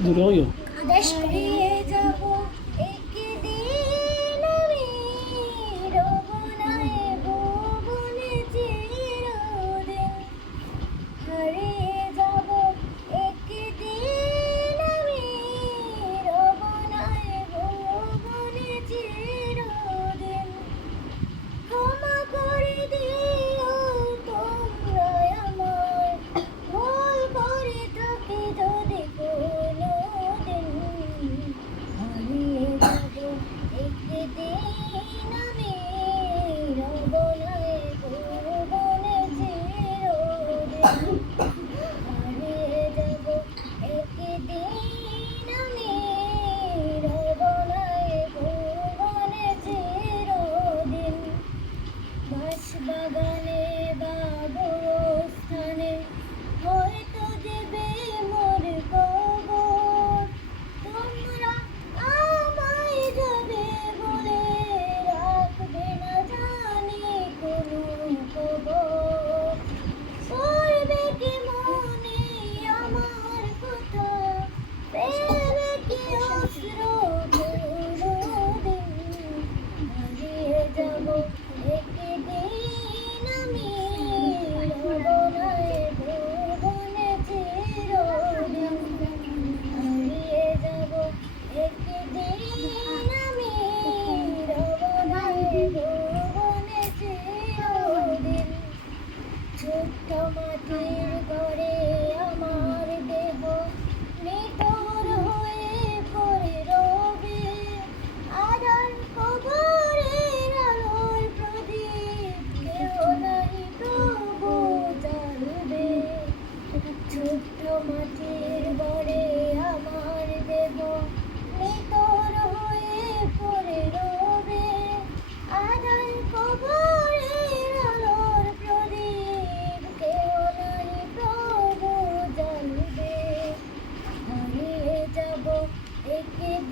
누려요. হারিয়ে যাব একদিন আমি রবনায় ভুবনে চিরদিন হারিয়ে যাব একদিন আমি রবনায় ভুবনে চিরদিন ক্ষমা করে দিও তোমরা আমার ভুল করে থাকি যদি কোনোদিন হারিয়ে যাব একদিন আমি রবনায় ভুবনে চিরদিন হারিয়ে যাব একদিন আমি রবনায় ভুবনে চিরদিন বাঁশবাগানে বা গোরস্থানে হয়তো দেবে মোর কবর তোমরা আমায় যাবে বলে রাখবে না জানি কোনো খবর পড়বে কি মনে আমার কথা ফেলবে কি অস্ত্র কোনোদিন হারিয়ে যাব একদিন আমি রবনায় ভুবনে চিরদিন হারিয়ে যাব একদিন আমি রবনায় ভুবনে চিরদিন ছোট্ট মাটির ঘরে আমার দেহ নিথর হয়ে পড়ে রবে আধার কবরের আলোয় প্রদীপ কেউ নাই তবু জ্বলবে ছোট্ট মাটির ঘরে আমার দেহ নিথর হয়ে পড়ে রবে আধার কবরের আলোর প্রদীপ কেউ নাই প্রভু জ্বলবে হারিয়ে যাব একদিন